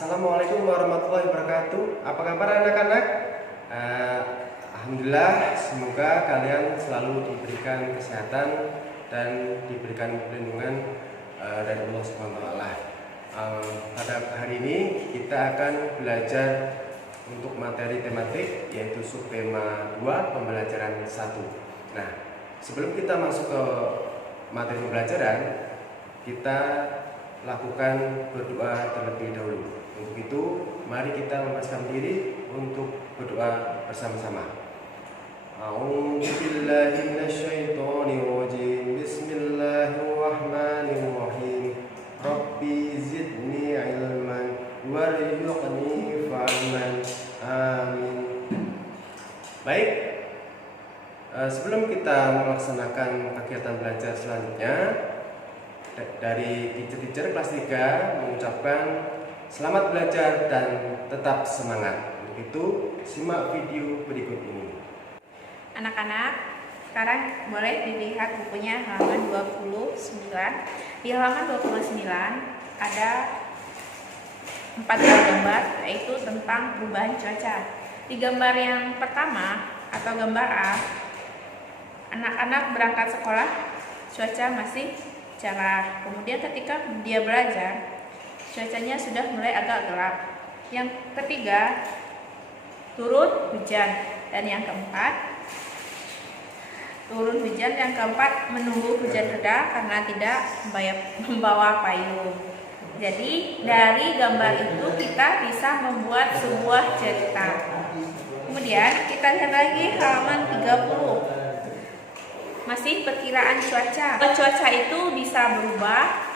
Assalamualaikum warahmatullahi wabarakatuh. Apa kabar anak-anak? Alhamdulillah, semoga kalian selalu diberikan kesehatan dan diberikan perlindungan dari Allah Subhanahu wa Ta'ala. Pada hari ini kita akan belajar untuk materi tematik, yaitu subtema 2 pembelajaran 1. Nah, sebelum kita masuk ke materi pembelajaran, kita lakukan berdoa terlebih dahulu. Untuk itu, mari kita mempersiapkan diri untuk berdoa bersama-sama. A'udzubillahi minasyaitonirrajim. Bismillahirrahmanirrahim. Rabbi zidni ilman warzuqni fahman. Amin. Baik. Sebelum kita melaksanakan kegiatan belajar selanjutnya, dari teacher kelas 3 mengucapkan selamat belajar dan tetap semangat. Untuk itu, simak video berikut ini. Anak-anak, sekarang boleh dilihat bukunya halaman 29. Di halaman 29 ada 4 gambar, yaitu tentang perubahan cuaca. Di gambar yang pertama atau gambar A, anak-anak berangkat sekolah, cuaca masih cerah. Kemudian ketika dia belajar, cuacanya sudah mulai agak gelap. Yang ketiga, turun hujan. Dan yang keempat, turun hujan. Yang keempat, menunggu hujan reda karena tidak membawa payung. Jadi dari gambar itu kita bisa membuat sebuah cerita. Kemudian kita lihat lagi halaman 30. Masih perkiraan cuaca. Cuaca itu bisa berubah.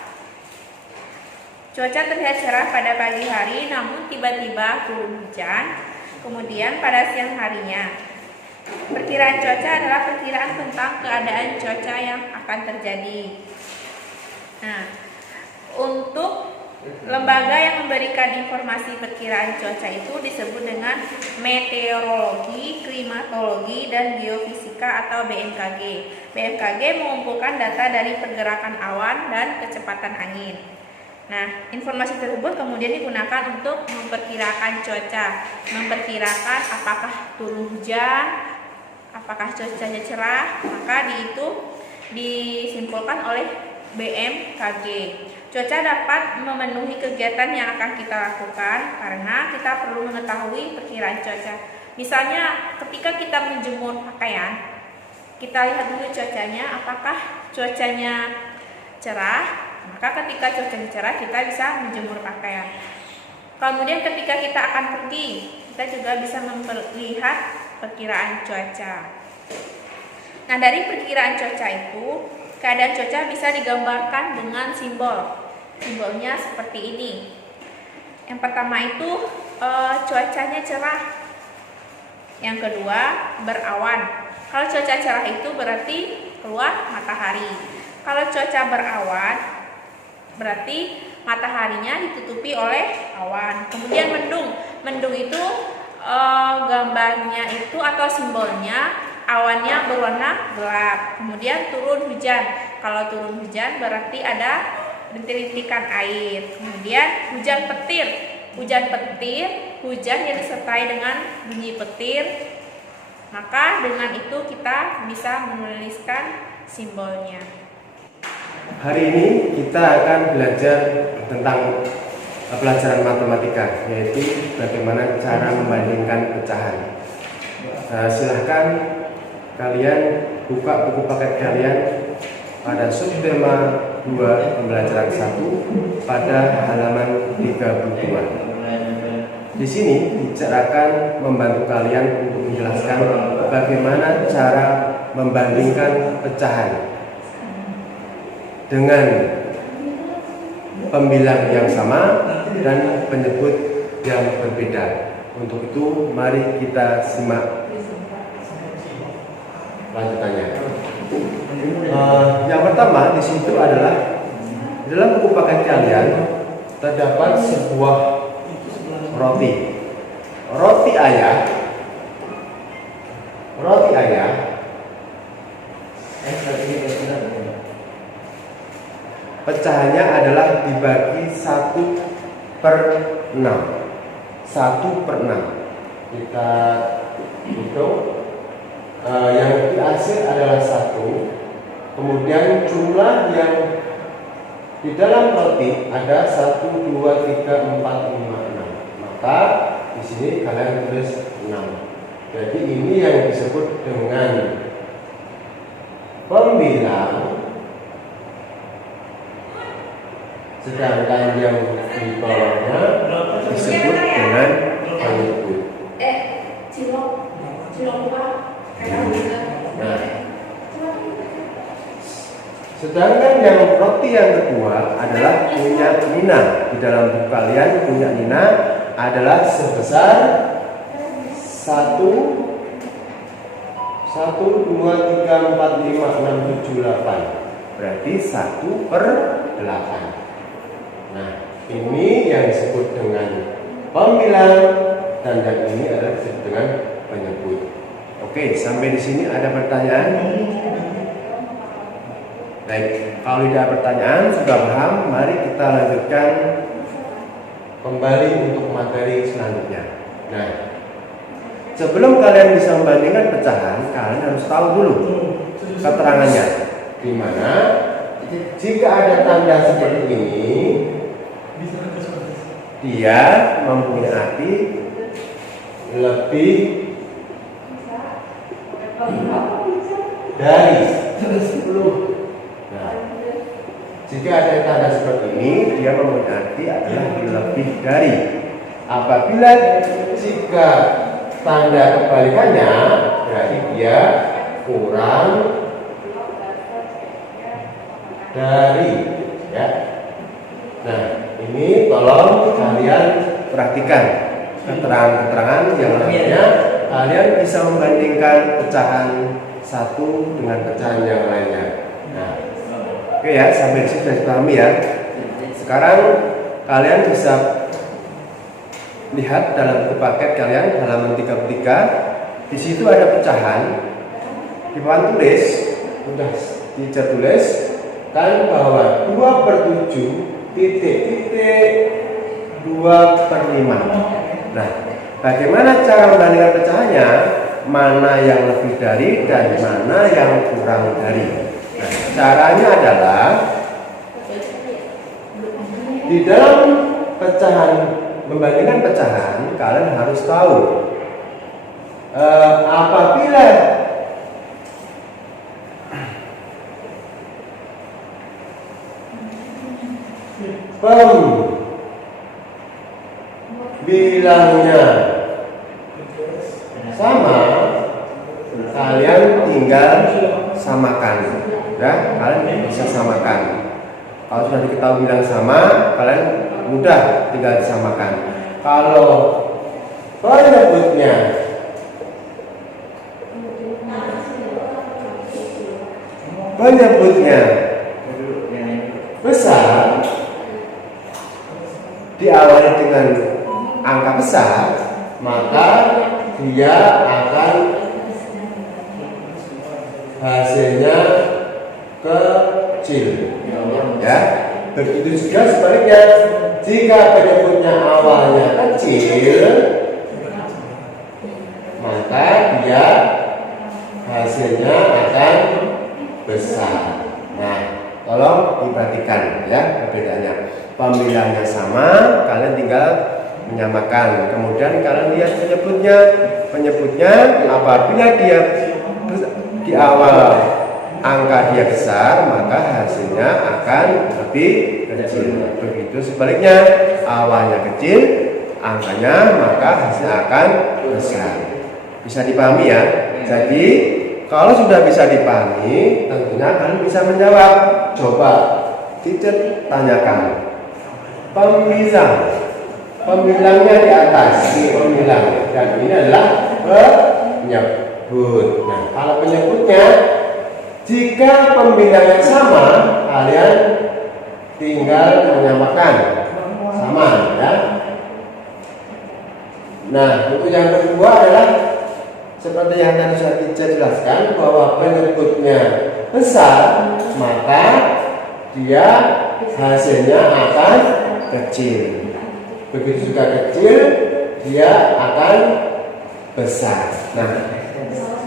Cuaca terlihat cerah pada pagi hari, namun tiba-tiba turun hujan. Kemudian pada siang harinya. Perkiraan cuaca adalah perkiraan tentang keadaan cuaca yang akan terjadi. Nah, untuk lembaga yang memberikan informasi perkiraan cuaca itu disebut dengan meteorologi, klimatologi, dan geofisika atau BMKG. BMKG mengumpulkan data dari pergerakan awan dan kecepatan angin. Nah, informasi tersebut kemudian digunakan untuk memperkirakan cuaca, memperkirakan apakah turun hujan, apakah cuacanya cerah, maka itu disimpulkan oleh BMKG. Cuaca dapat memenuhi kegiatan yang akan kita lakukan karena kita perlu mengetahui perkiraan cuaca. Misalnya ketika kita menjemur pakaian, kita lihat dulu cuacanya, apakah cuacanya cerah, maka ketika cuacanya cerah kita bisa menjemur pakaian. Kemudian ketika kita akan pergi, kita juga bisa melihat perkiraan cuaca. Nah, dari perkiraan cuaca itu, keadaan cuaca bisa digambarkan dengan simbol. Simbolnya seperti ini. Yang pertama itu cuacanya cerah. Yang kedua, berawan. Kalau cuaca cerah itu berarti keluar matahari. Kalau cuaca berawan berarti mataharinya ditutupi oleh awan. Kemudian mendung. Mendung itu gambarnya itu atau simbolnya awannya berwarna gelap. Kemudian turun hujan. Kalau turun hujan berarti ada rintik-rintikan air. Kemudian hujan petir. Hujan petir, hujan yang disertai dengan bunyi petir. Maka dengan itu kita bisa menuliskan simbolnya. Hari ini kita akan belajar tentang pelajaran matematika, yaitu bagaimana cara membandingkan pecahan. Silahkan kalian buka buku paket kalian pada subtema 2 pembelajaran 1 pada halaman 32. Di sini akan membantu kalian untuk menjelaskan bagaimana cara membandingkan pecahan dengan pembilang yang sama dan penyebut yang berbeda. Untuk itu, mari kita simak lanjutannya. Yang pertama di situ adalah dalam buku paket kalian terdapat sebuah roti. Roti ayah pecahannya adalah dibagi 1/2 6. 1/6. Kita hitung. Yang dihasil adalah 1. Kemudian jumlah yang di dalam roti ada 1, 2, 3, 4, 5, 6. Maka di sini kalian tulis 6. Jadi ini yang disebut dengan pembilang, sedangkan yang di bawahnya disebut dengan penyebut. Nah, sedangkan yang roti yang kedua adalah punya Nina. Di dalam buku kalian punya Nina adalah sebesar 1, 2, 3, 4, 5, 6, 7, 8. Berarti 1/8. Nah, ini yang disebut dengan pembilang, dan yang ini adalah disebut dengan penyebut. Oke, sampai di sini ada pertanyaan? Baik, kalau tidak ada pertanyaan, sudah paham, mari kita lanjutkan kembali untuk materi selanjutnya. Nah, sebelum kalian bisa membandingkan pecahan, kalian harus tahu dulu keterangannya. Di mana jika ada tanda seperti ini, dia mempunyai arti lebih dari 10. Nah, jika ada tanda seperti ini, dia mempunyai arti adalah lebih dari. Apabila jika tanda kebalikannya, berarti dia kurang dari, ya. Nah, ini tolong kalian perhatikan keterangan-keterangan yang lainnya. Kalian bisa membandingkan pecahan satu dengan pecahan yang lainnya. Nah, oke ya, sampai di sini sudah dipahami ya. Sekarang kalian bisa lihat dalam buku paket kalian halaman 33. Di situ ada pecahan. Di papan tulis, sudah tulis kan bahwa 2/7 titik-titik 2/5. Nah, bagaimana cara membandingkan pecahannya? Mana yang lebih dari dan mana yang kurang dari. Nah, caranya adalah di dalam pecahan, membandingkan pecahan, kalian harus tahu apabila pembilangnya sama, kalian tinggal samakan, ya, kalian bisa samakan. Kalau sudah diketahui bilang sama, kalian mudah tinggal disamakan. Kalau penyebutnya besar, diawali dengan angka besar, maka dia akan hasilnya kecil, ya. Begitu juga sebaliknya, jika penyebutnya awalnya kecil, maka dia hasilnya akan besar. Nah, tolong diperhatikan ya perbedaannya. Pembilangnya sama, kalian tinggal menyamakan. Kemudian kalian lihat penyebutnya apabila dia di awal angka dia besar, maka hasilnya akan lebih kecil. Begitu sebaliknya, awalnya kecil, angkanya, maka hasilnya akan besar. Bisa dipahami ya? Jadi kalau sudah bisa dipahami, tentunya kalian bisa menjawab. Coba Titik tanyakan. Pembilangnya di atas, ini pembilang, dan ini adalah penyebut. Nah, kalau penyebutnya, jika pembilangnya sama, kalian tinggal menyamakan, sama, ya. Nah, untuk yang kedua adalah seperti yang tadi sudah dijelaskan, bahwa penyebutnya besar, maka dia hasilnya akan kecil. Begitu juga kecil, dia akan besar. Nah,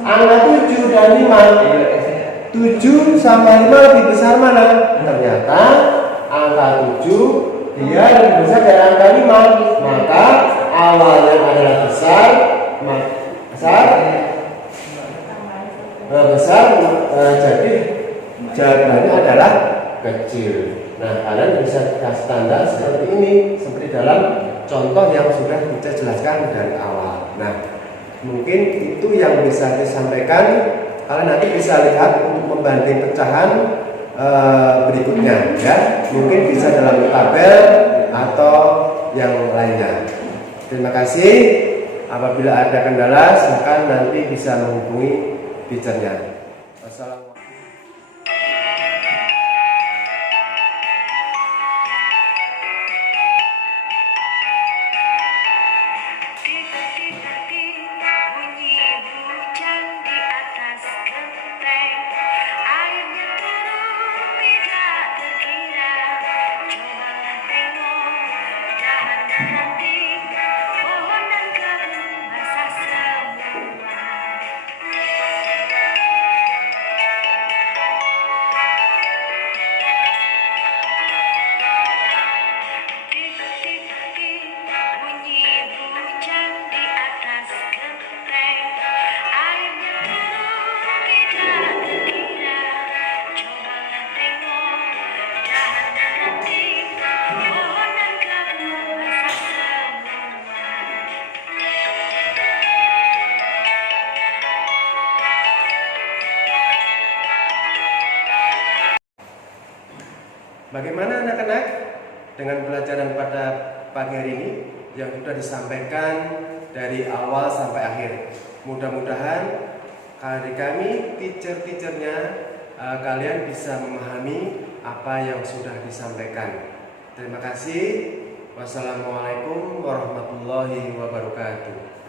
angka 7 dan 5, 7 sama 5 lebih besar mana? Ternyata angka 7 dia lebih besar dari angka 5. Maka awalnya adalah besar, jadi jawabannya adalah kecil. Nah, kalian bisa kasih tanda seperti ini, seperti dalam contoh yang sudah kita jelaskan dari awal. Nah, mungkin itu yang bisa disampaikan. Kalian nanti bisa lihat untuk membanding pecahan berikutnya, ya. Mungkin bisa dalam tabel atau yang lainnya. Terima kasih. Apabila ada kendala, silakan nanti bisa menghubungi teachernya. Wassalamualaikum. Bagaimana anak-anak dengan pelajaran pada pagi hari ini yang sudah disampaikan dari awal sampai akhir? Mudah-mudahan dari kami, teacher-teachernya, kalian bisa memahami apa yang sudah disampaikan. Terima kasih. Wassalamualaikum warahmatullahi wabarakatuh.